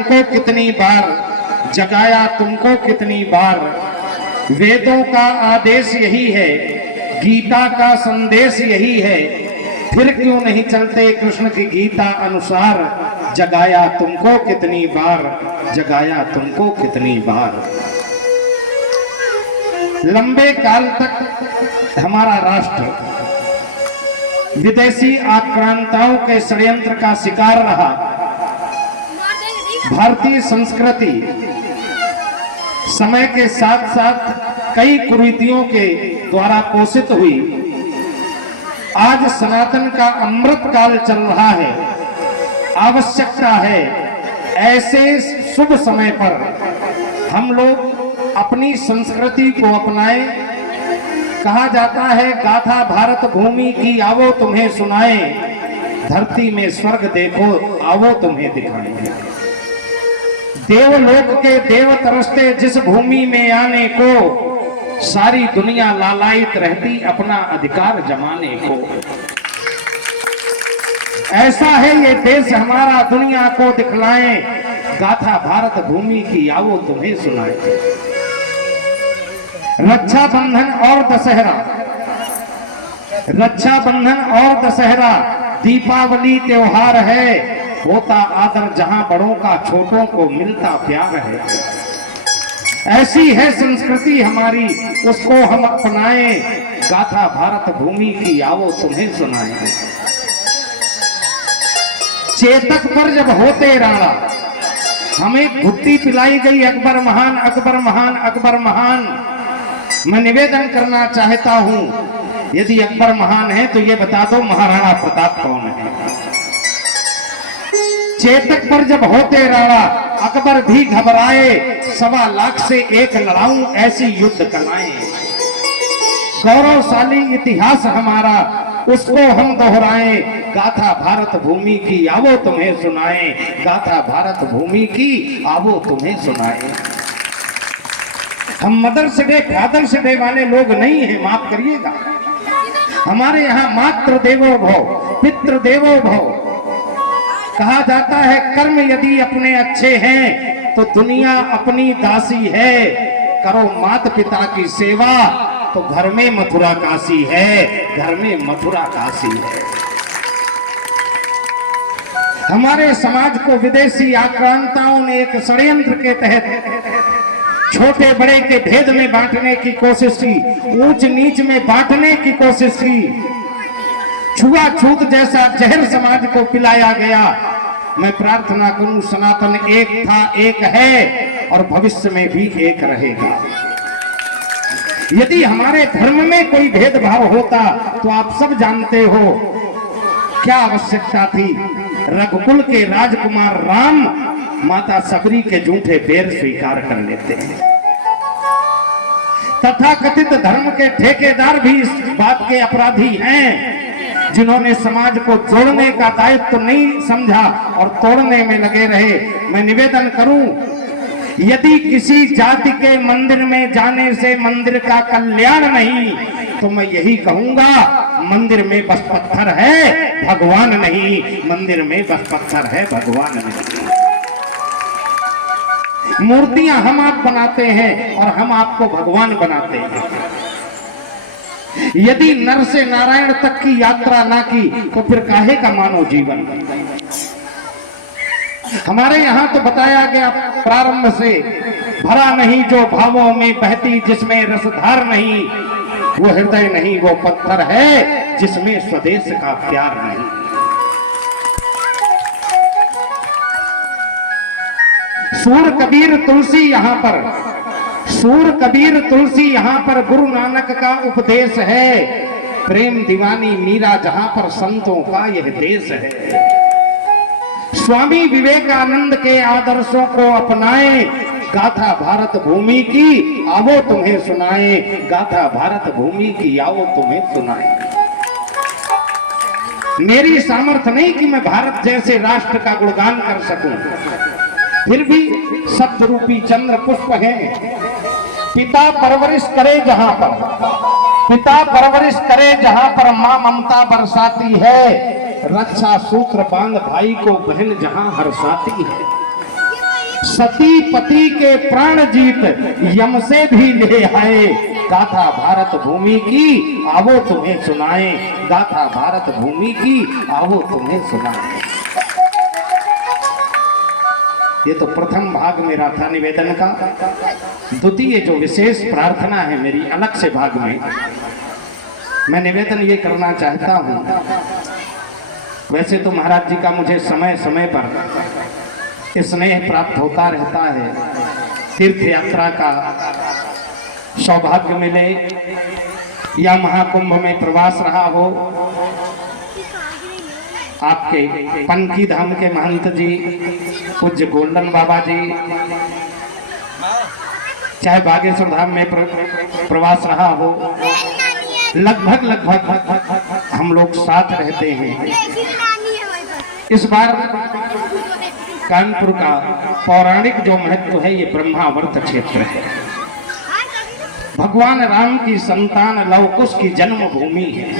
तुमको कितनी बार, जगाया तुमको कितनी बार। वेदों का आदेश यही है, गीता का संदेश यही है, फिर क्यों नहीं चलते कृष्ण की गीता अनुसार। जगाया तुमको कितनी बार, जगाया तुमको कितनी बार। लंबे काल तक हमारा राष्ट्र विदेशी आक्रांताओं के षड्यंत्र का शिकार रहा। भारतीय संस्कृति समय के साथ साथ कई कुरीतियों के द्वारा पोषित हुई। आज सनातन का अमृत काल चल रहा है। आवश्यकता है ऐसे शुभ समय पर हम लोग अपनी संस्कृति को अपनाएं। कहा जाता है गाथा भारत भूमि की आवो तुम्हें सुनाए, धरती में स्वर्ग देखो आवो तुम्हें दिखाएंगे। देवलोक के देव तरसते जिस भूमि में आने को, सारी दुनिया लालायित रहती अपना अधिकार जमाने को। ऐसा है ये देश हमारा, दुनिया को दिखलाएं, गाथा भारत भूमि की आवो तुम्हें सुनाए। रक्षाबंधन और दशहरा, रक्षाबंधन और दशहरा दीपावली त्योहार है। होता आदर जहां बड़ों का, छोटों को मिलता प्यार है। ऐसी है संस्कृति हमारी, उसको हम अपनाएं। गाथा भारत भूमि की आवो तुम्हें सुनाएं। चेतक पर जब होते राणा, हमें घुट्टी पिलाई गई अकबर महान, अकबर महान, अकबर महान। मैं निवेदन करना चाहता हूं, यदि अकबर महान है तो ये बता दो महाराणा प्रताप कौन है। चेतक पर जब होते राणा, अकबर भी घबराए, 1.25 लाख से एक लड़ाऊं ऐसी युद्ध कलाएं। गौरवशाली इतिहास हमारा, उसको हम दोहराएं। गाथा भारत भूमि की आवो तुम्हें सुनाएं, गाथा भारत भूमि की आवो तुम्हें सुनाएं। हम मदर्स डे फादर्स डे वाले लोग नहीं हैं, माफ करिएगा। हमारे यहाँ मातृ देवो भव, पितृ देवो भव। कहा जाता है कर्म यदि अपने अच्छे हैं तो दुनिया अपनी दासी है। करो माता पिता की सेवा तो घर में मथुरा काशी है, घर में मथुरा काशी है। हमारे समाज को विदेशी आक्रांताओं ने एक षड्यंत्र के तहत छोटे बड़े के भेद में बांटने की कोशिश की, ऊंच नीच में बांटने की कोशिश की। छुआछूत जैसा जहर समाज को पिलाया गया। मैं प्रार्थना करूं, सनातन एक था, एक है और भविष्य में भी एक रहेगा। यदि हमारे धर्म में कोई भेदभाव होता तो आप सब जानते हो क्या आवश्यकता थी। रघुकुल के राजकुमार राम माता सबरी के झूठे पैर स्वीकार कर लेते हैं। तथाकथित धर्म के ठेकेदार भी इस बात के अपराधी हैं, जिन्होंने समाज को जोड़ने का दायित्व नहीं समझा और तोड़ने में लगे रहे। मैं निवेदन करूं, यदि किसी जाति के मंदिर में जाने से मंदिर का कल्याण नहीं, तो मैं यही कहूंगा मंदिर में बस पत्थर है, भगवान नहीं। मंदिर में बस पत्थर है, भगवान नहीं। मूर्तियां हम आप बनाते हैं और हम आपको भगवान बनाते हैं। यदि नर से नारायण तक की यात्रा ना की तो फिर काहे का मानव जीवन। हमारे यहाँ तो बताया गया प्रारंभ से, भरा नहीं जो भावों में बहती जिसमें रसधार नहीं, वो हृदय नहीं वो पत्थर है जिसमें स्वदेश का प्यार नहीं। सूर कबीर तुलसी यहाँ पर, सूर कबीर तुलसी यहाँ पर गुरु नानक का उपदेश है। प्रेम दीवानी मीरा जहाँ पर संतों का यह देश है। स्वामी विवेकानंद के आदर्शों को अपनाएं। गाथा भारत भूमि की आवो तुम्हें सुनाए, गाथा भारत भूमि की आवो तुम्हें सुनाए। मेरी सामर्थ्य नहीं कि मैं भारत जैसे राष्ट्र का गुणगान कर सकूं, फिर भी शब्द रूपी चंद्र पुष्प है। पिता परवरिश करे जहां पर, पिता परवरिश करे जहां पर मां ममता बरसाती है। रक्षा सूत्र बांध भाई को बहन जहां हरसाती है। सती पति के प्राण जीत यम से भी ले आए, गाथा भारत भूमि की आवो तुम्हें सुनाए, गाथा भारत भूमि की आवो तुम्हें सुनाए। ये तो प्रथम भाग मेरा था निवेदन का। द्वितीय जो विशेष प्रार्थना है मेरी अलग से भाग में, मैं निवेदन ये करना चाहता हूं। वैसे तो महाराज जी का मुझे समय समय पर स्नेह प्राप्त होता रहता है, तीर्थ यात्रा का सौभाग्य मिले या महाकुंभ में प्रवास रहा हो, आपके पनकी धाम के महंत जी पूज्य गोल्डन बाबा जी, चाहे बागेश्वर धाम में प्रवास रहा हो, लगभग हम लोग साथ रहते हैं। इस बार कानपुर का पौराणिक जो महत्व है, ये ब्रह्मावर्त क्षेत्र है। भगवान राम की संतान लव कुश की जन्मभूमि है।